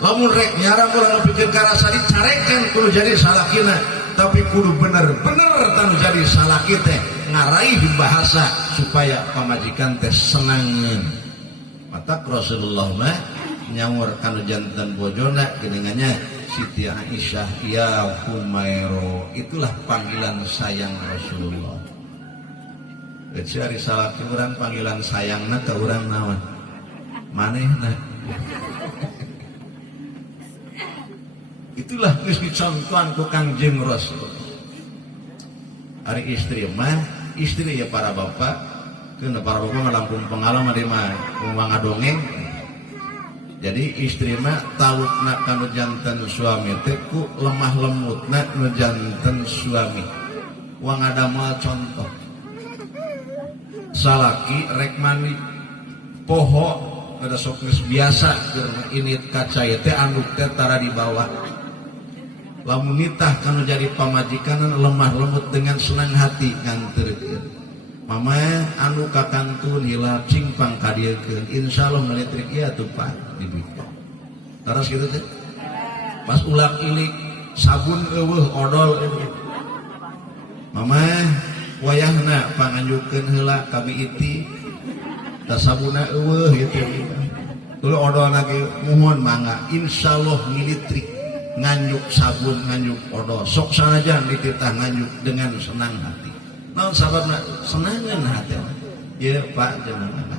lamun rek nyarang ulah pikir karasa dicarekan kudu jadi salakina tapi kudu bener-bener tanu jadi salaki teh ngaraih bahasa supaya pamajikan teh senangeun. Mata Rasulullah mah nyaur kanu janten bojona geningannya Siti Aisyah ya Humairo, itulah panggilan sayang Rasulullah. Cari salaki urang panggilan sayangna ke urang naon manehna. Itulah geus dicontohan ku Kangjeng Rasul. Ari istri mah istri ya para bapak, keun para bapak mah lampung pengalaman di mah ngadongeng. Jadi istri mah talukna kanu janten suami teh ku lemah lembutna nu janten suami. Wang ngadamel contoh. Salaki rek mandi poho ada sok geus biasa keur init kaca teh anduk teh tara di bawah. Lamun nitah kanu jadi pamajikan lemah lembut dengan senang hati nganterkeun. Mama anu kakantun hilap cingpang kadiekeun insyaallah ngelitrik ieu atuh Pak dibikin. Terus gitu teh. Pas ulak ilik sabun eueuh odol eueuh. Mama wayahna panganjukeun heula ka biiti da sabuna eueuh gitu. Tuluy odol lagi mohon mangga insyaallah ngilitrik nganjuk sabun nganjuk odol sok sanajan dititah nganjuk dengan senang hati. Naon sababna senangeun hati. Ieu Pak jenengan.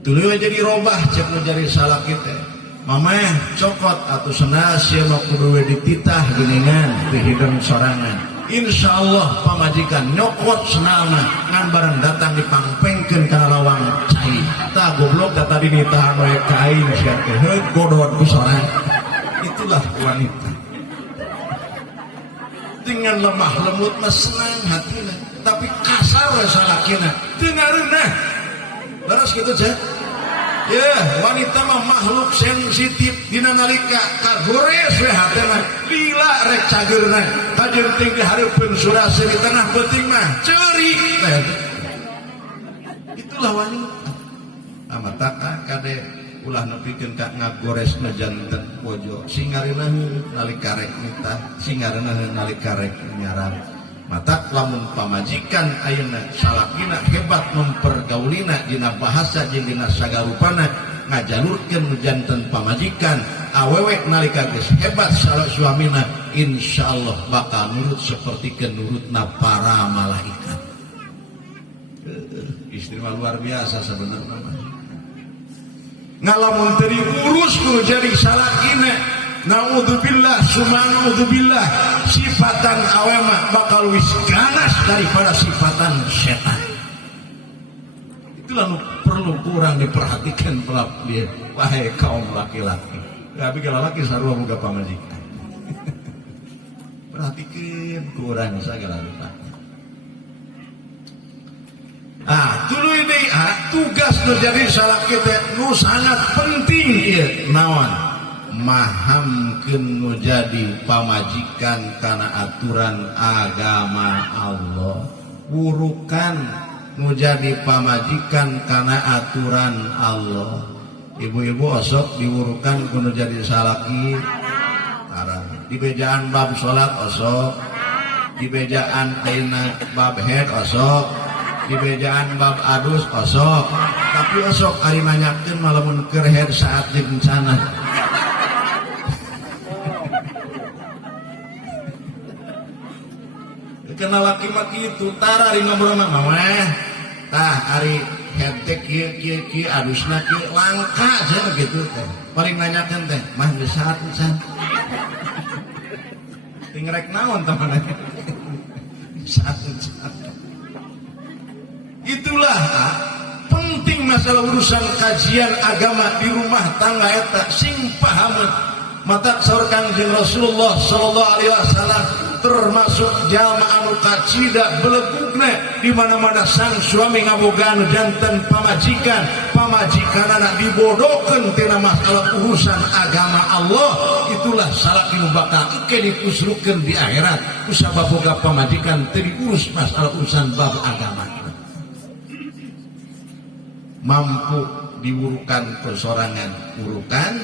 Tuluy jadi robah cek nu jadi salaki teh. Mameh cokot atuh senas ieu mah kudu we dititah geuningan teu hideung sorangan. Insyaallah pamajikan nyokot senama ngan barang datang dipangpengkeun kana lawang cai. Tah goblok da tadi nitahan we kain sia teh heut godot ku sorang. Itulah wanita. Dengan lemah lembut mah senang hatina, tapi kasar we salakina teu ngareunah. Leres kitu cek. Ya, wanita mah makhluk sensitif dina nalika kagores we hatena lila rek cageurna kajenting dihareupeun surase di tengah beuting mah ceurik teh. Itulah wanita. Amataka kade ulah nepikeun ka ngagoresna janten bojo singareuna nalika rek nitah singareuna nalika rek nyarang. Mata lamun pamajikan ayeuna salakina hebat mempergaulina dina bahasa jeung dina sagarupana ngajalurkeun janten pamajikan awewe nalika geus hebat salak suamina insyaallah bakal nurut saperti nurutna para malaikat. Istri mah luar biasa sebenarnya mah. Ngalamun teu diurus ku jadi salakina naudzubillah subhanallah sifatan awema bakal wis ganas daripada sifatan setan. Itulah perlu kurang diperhatikan pelak wahai kaum laki-laki. Tapi kalau laki sarua boga pamajikan. Perhatikan kurang sagala rupanya. Tuluy deui tugas nu jadi salaki teh nu sangat penting ieu naon? Mahamkeun nu jadi pamajikan kana aturan agama Allah. Wurukan nu jadi pamajikan kana aturan Allah. Ibu-ibu osok diwurukan ku nu jadi salaki haram. Di bejaan bab salat osok. Di bejaan ayeuna bab head osok. Di bejaan bab adus osok. Tapi osok ari nanyakeun malamun keur head saat jeung bencana. Kena laki maki itu tara di ngobrol mah mah tah ari hetek kieu adusna kieu langka cenah gitu teh paling nanyakeun teh mah geus saat can tingrek naon teman saat itulah penting masalah urusan kajian agama di rumah tangga eta sing pahameun mata saur Kangjeng Rasulullah sallallahu alaihi wasallam termasuk jalma anu kacida belegugna di mana-mana sang suami ngabogaan janten pamajikanana dibodohkeun tina masalah urusan agama Allah. Itulah salaki nu bakal engke dikusrukeun di akhirat ku sabab boga pamajikan teu diurus masalah urusan bab agama. Mampu diurukan persorangan urukan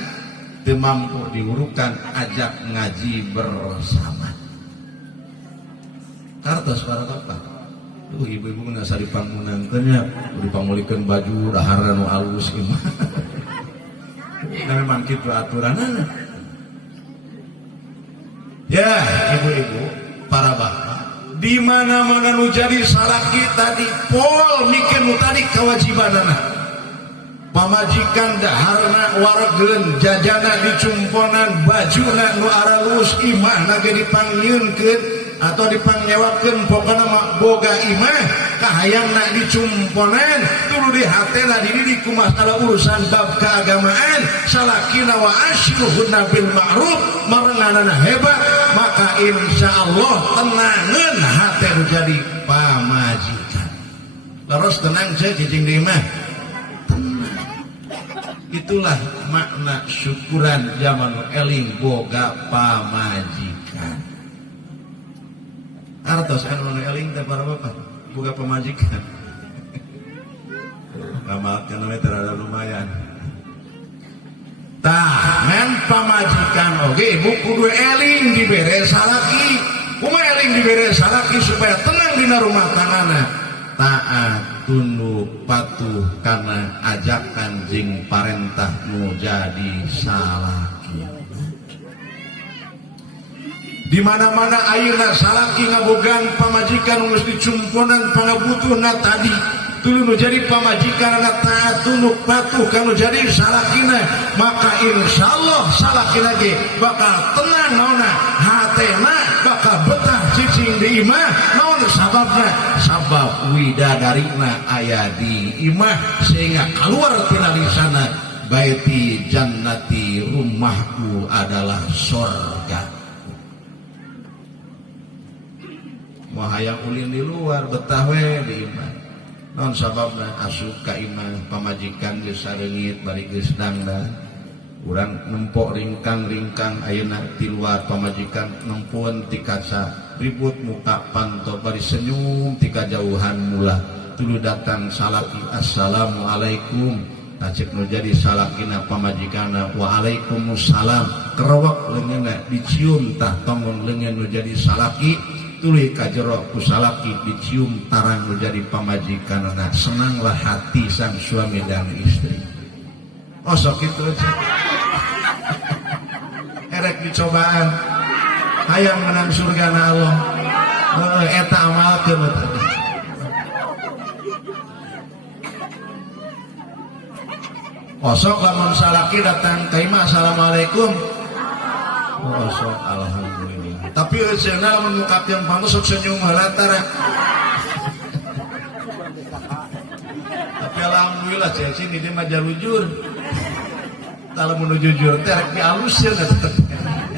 teu mampu diurukan ajak ngaji bersama. Kartos para bapak. Ibu-ibu nggak usah dipangunangkeunnya, dipangulikeun baju dahar anu alus imah. Memang kitu aturanana. Ya, ibu-ibu, para bapak, di mana-mana nu jadi salaki tadi pol mikir nu tadi kewajibanana. Pamajikan daharna waregeun jajana dicumponan bajuna nu aralus imah nage dipanggieunkeun atau dipangnyewakeun pokona mah boga imah kahayangna dicumponan tuluy di hatena dididik ku masalah urusan bab keagamaan salakina wa asyruhunna bil ma'ruf marenganana hebat maka insyaallah tenangeun hate nu jadi pamajikan. Terus tenang saja cicing deui mah. Itulah makna syukuran zaman eling boga pamajikan. Artos kan anu eling teh para bapak boga pamajikan. Ngamalkeun we terada lumayan. Tah men pamajikan oge ibu kudu eling dibere salaki. Kumaha eling dibere salaki supaya tenang dina rumah tanggana. Taat tunduk patuh karena ajakan jeung parentah nu jadi salaki. Di mana-mana ayeuna salaki ngabogaan pamajikan geus dicumponan pangabutuhna tadi tuluy nu jadi pamajikan taat tunduk patuh kanu jadi salakina maka insyaallah salakina ge bakal tenang naonna hatena bakal betah cicing di imah naon sababna sabab widadarina aya di imah sehingga keluar tina lisana baiti jannati rumahku adalah surga. Hayang ulin di luar betah we di imah non sababna asup ka imah pamajikan geus sareungit bari geus dangdang urang nempok ringkang-ringkang ayeuna di luar pamajikan nempuan ti kaca ribut muka panto bari senyum ti kajauhan mula tuluy datang salaki assalamualaikum cek nu jadi salakina pamajikana waalaikumsalam kerewek leungeunna dicium tah tongon leungeun nu jadi salaki tuluy ka jero ku salaki dicium tarang nu jadi pamajikanna senanglah hati sang suami dan istri. Oh sok kitu erek dicobaan hayang menang surgana Allah eta amalkeun osok lamun salaki datang ka imah assalamualaikum osok alhamdulillah tapi cenah lamun muka yang pantos sok senyum heula tara tapi alhamdulillah ceci ini mah jalujur tala mun jujur teh rek dialusieun eta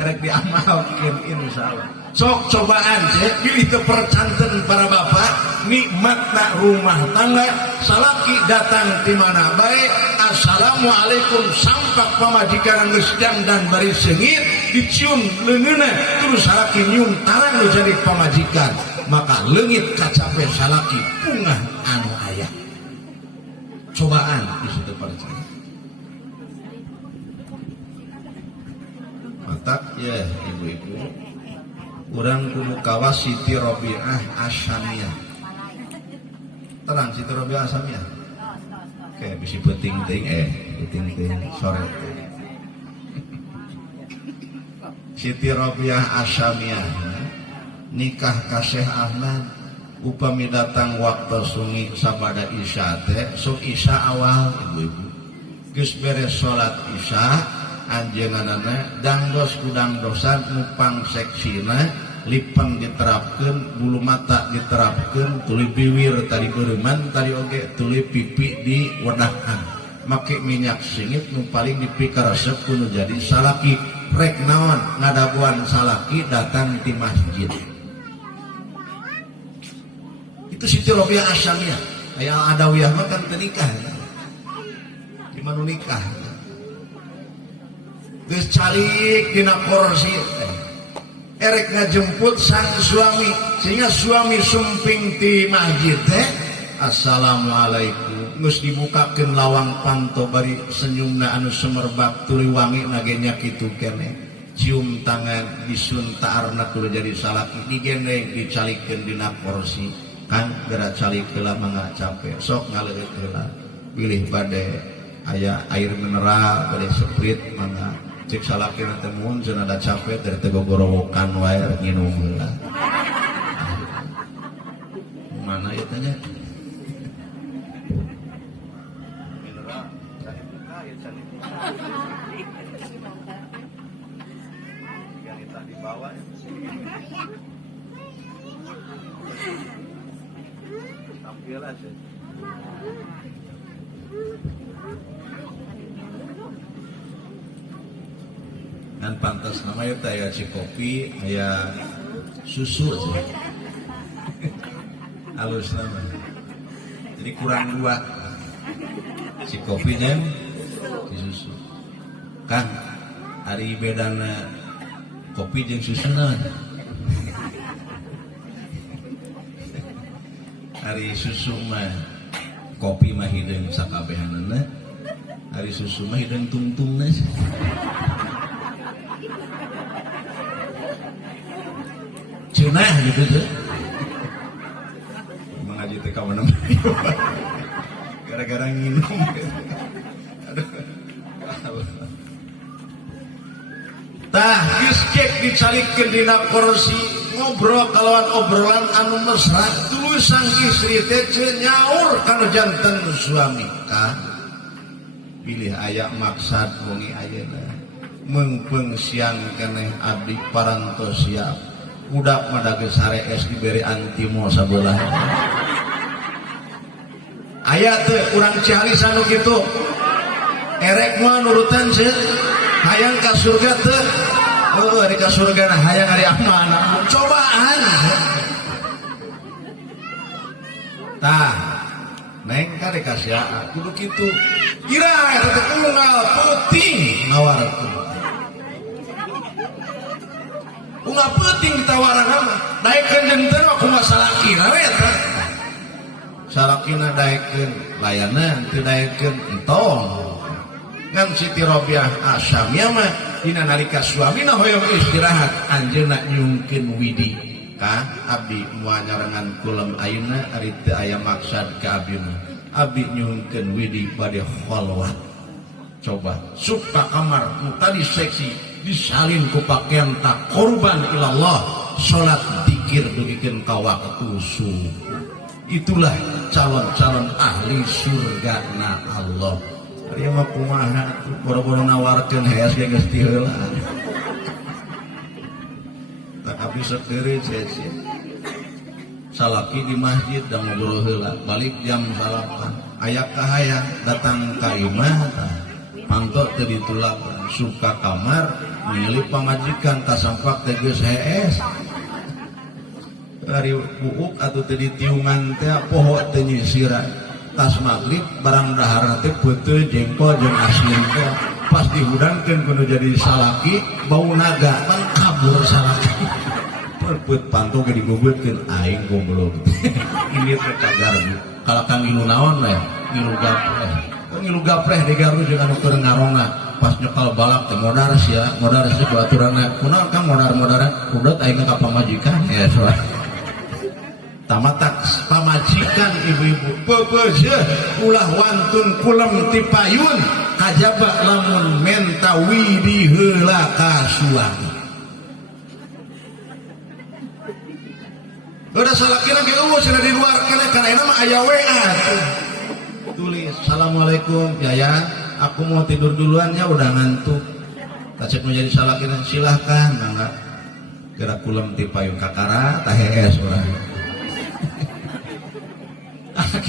rek diamalkeun insyaallah sok cobaan cek pilih teu percanten para bapak nikmatna rumah tangga salaki datang di mana bae assalamualaikum sampak pamajikan geus dan bari seungit dicium leungeunna terus salaki nyium tarang nu jadi pamajikan maka leungit kacape salaki pungah anu aya cobaan di situ percaya mantap ya ibu-ibu urang kudu kawas Siti Robiah Asyamiyah tenang Siti Robiah Asyamiyah oke bisi penting sore Siti Robiah Asyamiyah nikah ka Syekh Ahmad upami datang waktu sungi sabada isya teh sok isya awal ibu-ibu geus beres salat isya anjeunana dangdos ku dangdosan nupang seksina lipang diterapkeun bulu mata diterapkeun tuluy biwir tadi beureman tadi oge tuluy pipi diwedahan make minyak singit nu paling dipikaresep kudu jadi salaki rek naon ngadaguan salaki datang di masjid itu Siti Robiah Asyamiyah aya adawiyah mah kan teu nikah di mana nikah geus calik dina kursi erek ngajemput sang suami sehingga suami sumping ti masjid teh assalamualaikum geus dibukakeun lawang panto bari senyumna anu semerbak tuluy wangi nagenya kitu keneh cium tangan disun taarna kudu jadi salaki digendeng dicalikeun dina kursi kan geura calik heula mangga capek sok ngaleureut heula pilih bade aya air mineral bade Sprite mangga cek salakina teh mun cenah da capek teh tegogorowokan wae nginum heula mana ieu teh nya mineral cari buka ya cari ganita di bawah tampil aja kan pantas namanya teh aya si kopi aya susu aja halus nama jadi kurang dua si kopi dan si susu kan hari bedana kopi jeung susu naon hari susu mah kopi mah hideung sakabehanana hari susu mah hideung tungtungna cenah gitu tuh mengaji teh ka mana gara-gara nginum aduh tah geus cek dicalikeun dina kursi ngobrol kalawan obrolan anu mesra tuluy sang istri teh nyaur kana janten suami ka pilih aya maksad wengi ayeuna meungpeung siang keneh abdi parantos siap budak mah da geus sarees diberi antimo sabelah aya teu urang Cialis anu kitu erek mah nurutan sih hayang ka surga teu di ka surga nah hayang ari amanah cobaan tah neng ka dikasih kudu kitu kira eta unggal penting nawarkeun unggal penting ditawaran mah daekeun janten mah kumaha salakina we eta salakina daekeun layana teu daekeun entong ngan Siti Robiah Asyamiyah mah dina nalika suamina hoyong istirahat anjeunna nyungkeun widi ka abdi moal nyarengan kulem ayeuna ari teu aya maksad ka abdi mah abdi nyungkeun widi bade khalwat coba suka kamar nu tadi seksi disalin ku pakaian tak korban ilallah salat zikir dugikeun ka waktu subuh itulah calon-calon ahli surga na Allah. Ari mah kumaha atuh boro-boro nawarkeun heas ge geus ti heula. Tak abdi sakeureuy cece. Salaki di masjid da ngobrol heula, balik jam 8. Aya kahayang datang ka imah tah. Panto teu ditulak, suka kamar milih pamajikan kasampak teh geus hees. Ari buuk atuh teu ditiungan teh poho teu nyisiran. Tas magrib barang dahar teh peuteul jengkol jeung asin teh pas dihudangkeun kudu jadi salaki bau naga pan kabur salaki perpeut panto ge digobeutkeun aing goblok ini teh kagarbu kalakan ngilu naon we ngilu gapreh di Garut jeung anu keur ngarona pas nyekal balak teh modar sia baturanna kunaon kang modar-modaran udot aing ka pamajikan ya soal tamatak pamajikan ibu-ibu bebeje ulah wantun kulem tipayun hajaba lamun menta widi heula ka suami udah salakina ge eueuh cenah di luar kana kana mah aya WA tulis assalamualaikum yaya aku mau tidur duluan ya udah ngantuk tacek mau jadi salakina silahkan mangga geura kulem tipayun kakara tah hees urang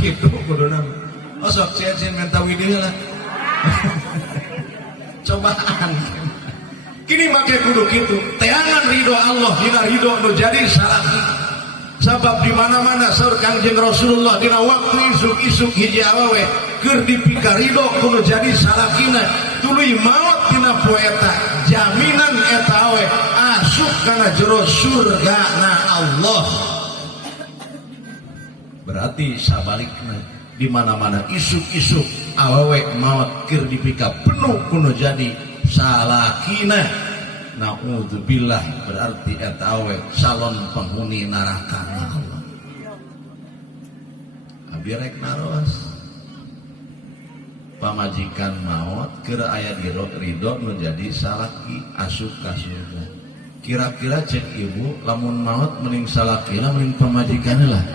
gitu kuduna osok cien menta widi lah cobaan kini make kudu kitu teangan ridho Allah dina ridho nu jadi salaki sabab di mana-mana saur Kangjeng Rasulullah dina waktu isuk-isuk hiji awewe keur dipika ridho kudu jadi salakina tuluy maot dina poe eta jaminan eta awe asup. masuk kana jero surga na Allah. berarti sabalikna di mana-mana isuk-isuk awewe maot keur dipika penuh kuno jadi salakina naudzubillah berarti eta awe calon penghuni neraka Allah. Abi rek naros pamajikan maot keur aya di ridho menjadi salaki asup ka surga. Kira-kira cek ibu lamun maot mending salakina mending pamajikan lah.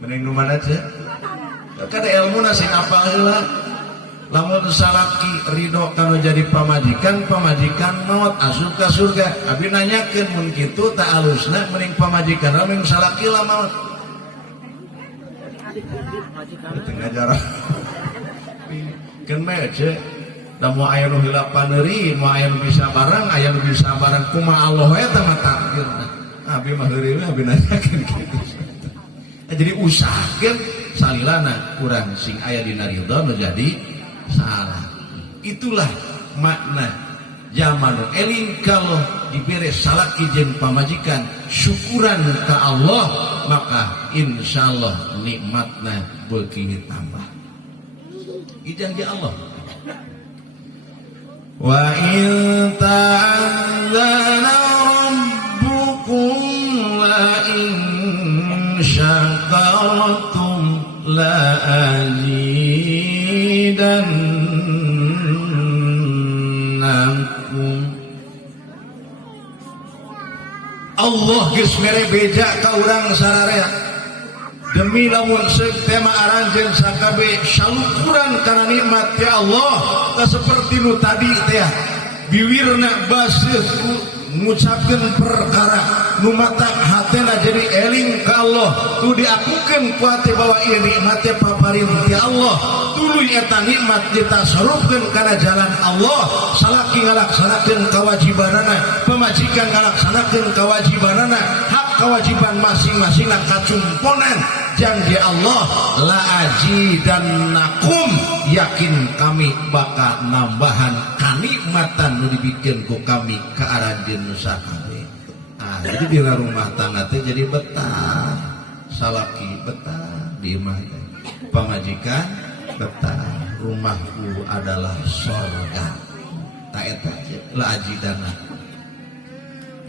Mending nu mana cek? Kada ilmu sing apal heula. Lamun salaki ridho kana jadi pamajikan maot asup ka surga. Abi nanyakeun mun kitu ta alusna mending pamajikan mending salaki lah maot. Tengah jarak. Keun mah cek da moal aya nu heula paneuri, moal aya nu bisa barang kumaha Allah eta mah takdirna. Abi mah heureuy abi nanyakeun kitu. Jadi usahakeun salilana urang sing aya dina ridho nu jadi salah. Itulah makna zaman eling kalau diberi salaki jeung pamajikan syukuran ka Allah maka insyaallah nikmatna beuki tambah. Ijanji Allah. Wa in ta'allana rabbukum la in syakartum la azidannakum. Allah geus mere beja ka urang sararea demi lamun seuk tema aranjeun sakabe salukuran kana nikmat ya Allah ta seperti nu tadi teh biwirna baseuh ngucapkeun perkara nu matak hatena jadi eling ka Allah tu diakukeun ku hate bahwa ieu nikmat teh paparinti ti Allah tuluy eta nikmat ditasarufkeun kana jalan Allah salaki ngalaksanakeun kewajibanana pamajikan ngalaksanakeun kewajibanana hak kewajiban masing-masing kacumponan janji Allah la ajidannakum yakin kami bakal nambahan kanikmatan nu dibikeun ku kami ka aranjeun sakabeh. Jadi di rumah tangga teh jadi betah, salaki betah, di imah pamajikan betah, rumahku adalah surga. Ta eta la ajidana.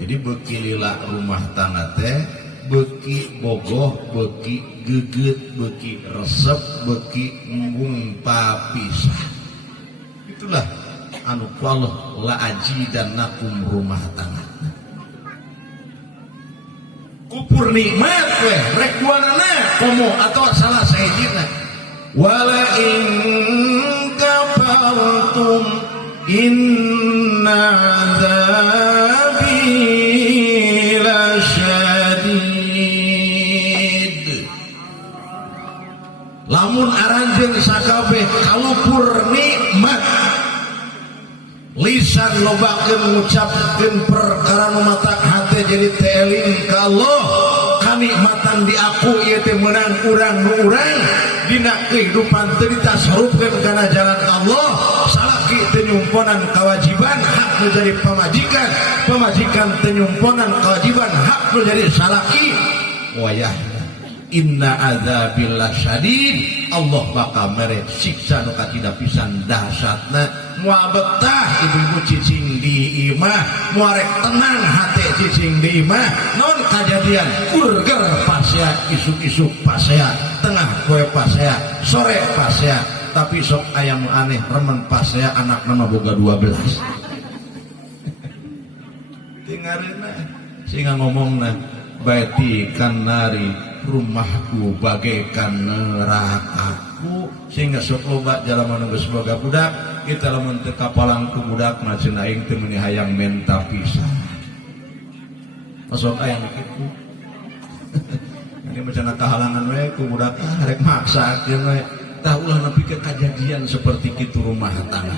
Jadi beuki lila rumah tangga teh beuki bogoh, beuki geget, beuki resep, beuki embung papisah. Itulah anu ku Allah la ajidannakum rumah tangga. Kupur nikmat we rek duanana komo atau salah sahijina wala in kafartum inna adzabi lasyadid. Lamun aranjeun sakabeh kalupur nikmat lisan lobakeun ngucapkeun perkara nu matak hate jadi teeling ka Allah kanikmatan di aku ieu teh meunang urang nu urang dina kehidupan teu ditasarufkeun kana jalan Allah salaki teu nyumponan kewajiban hak nu jadi pamajikan teu nyumponan kewajiban hak nu jadi salaki wayah inna adzabil lasyadid Allah bakal mere siksa nu katida pisan dahsyatna. Moal betah ibu-ibu cicing di imah, moal rek tenang hate cicing di imah. Non kejadian kurger pasea isuk-isuk pasea, tengah kue pasea, sore pasea, tapi sok ayam aneh remen pasea anak nama boga 12. Tingareuna singa ngomongna baiti kanari rumahku bagaikan nerakaku sehingga sok loba jalaman geus boga budak kita lamun teu kapalang ku budak mah cenah aing teu meuni hayang menta pisan. Masuk aya kitu. Ini macam kahalangan we ku budak rek maksakeun we. Tah ulah nepi ke kejadian seperti kitu rumah tangga.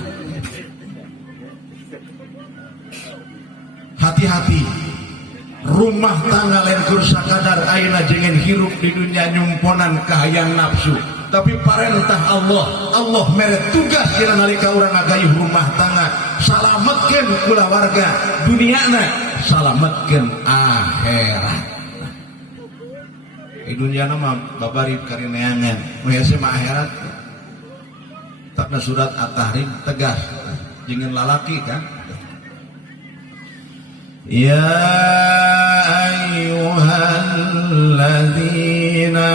Hati-hati. Rumah tangga lain kur sakadar ayeuna jengen hirup di dunia nyumponan kahayang nafsu tapi parentah Allah mere tugas dina nalika urang ngagayuh rumah tangga salametkeun kula warga duniana salametkeun akhirat. Di dunia mah babari karineangan, moyase mah akhirat. Takna surat At-Tahrim tegas, jeung lalaki kan. Ya ayyuhalladzina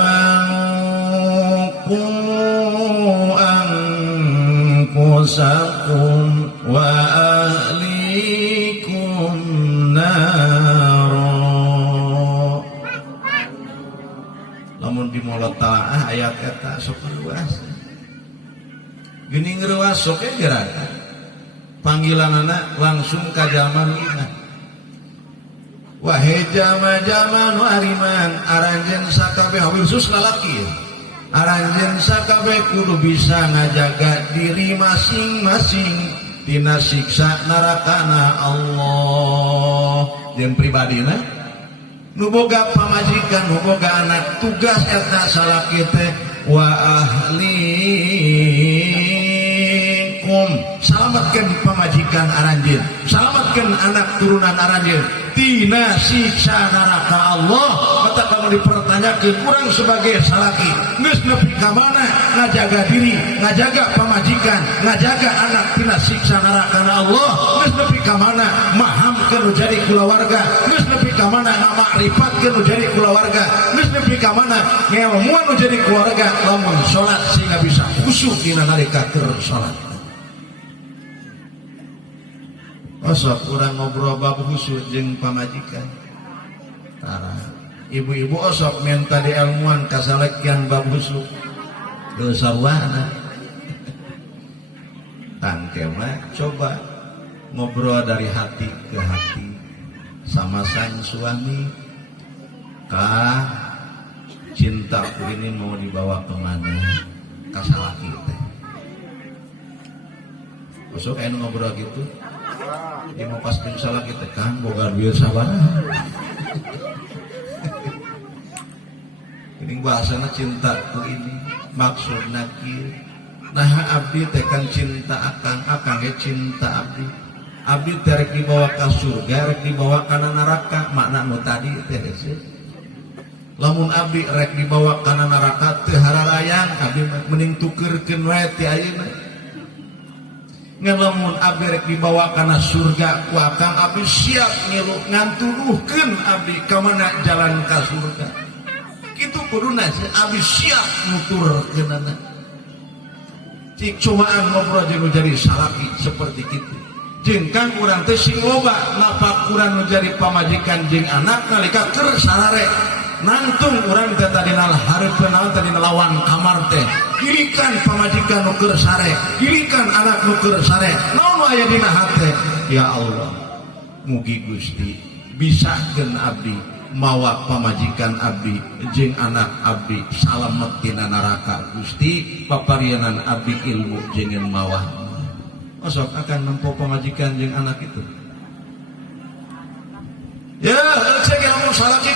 amanu qu anfusakum wa ahlikum naro. Lamun dimolot talaah ayat eta sok luas. Geuning ruas sok gerakan. Panggilan anak langsung ka zaman ina. Wahai jama-jama nu ariman, aranjeun sakabeh khusus lalaki. Aranjeun sakabeh kudu bisa ngajaga diri masing-masing tina siksa narakana Allah. Jeung pribadina nu boga pamajikan, nu boga anak, tugas eta salaki teh wa salamatkan pamajikan aranjeun, salamatkan anak turunan aranjeun tina siksa neraka Allah. Mata kamu dipertanyakeun kurang sebagai salaki geus nepi ka mana ngajaga diri, ngajaga pamajikan, ngajaga anak tina siksa neraka Allah, geus nepi ka mana mahamkeun jadi kulawarga, geus nepi ka mana ngamakrifantkeun jadi kulawarga, geus nepi ka mana ngelmuan jadi keluarga lamun salat sehingga bisa khusyuk dina nalika keur salat. Osok urang ngobrol bab khusyuk jeung pamajikan. Tara ibu-ibu osok minta di ilmuan kasalekian bab khusyuk. Dosa wana. Tangke mah coba ngobrol dari hati ke hati sama sang suami. Kah cintaku ini mau dibawa kemana? Kasalaki teh. Osok anu ngobrol gitu. Dia mau pas salah kita kan boga duit sabar. Ini bahasana cintaku ini maksudna kieu. Nah abdi teh kan cinta akang ge cinta abdi. Abdi teh rek dibawa ka surga, rek dibawa kana neraka, makna nu tadi teh geus. Lamun abdi rek dibawa kana neraka teu hararayang, abdi mending tukeurkeun wae ti ayeuna. Ngelamun abdi rek dibawa kana surga ku akang, abdi siap ngilu ngantuluhkeun abdi ka mana jalan ka surga. Kitu kuduna abdi siap nuturkeunana. Cik cumaan ngobrol jeung jadi salaki seperti kitu. Jeung kang urang teh sing loba napak urang nu jadi pamajikan jeung anak nalika keur sarare. Nantung urang teh tadina hareupeun naon tadina lawan kamar teh. Gilikan pamajikan nu keur sare, gilikan anak nu keur sare. Naon aya dina hate? Ya Allah, mugi Gusti bisakeun abdi mawa pamajikan abdi jeung anak abdi salamet tina neraka. Gusti paparienan abdi ilmu jeung mawa. Osok akan nempo pamajikan jeung anak itu. Ya, cek yang salaki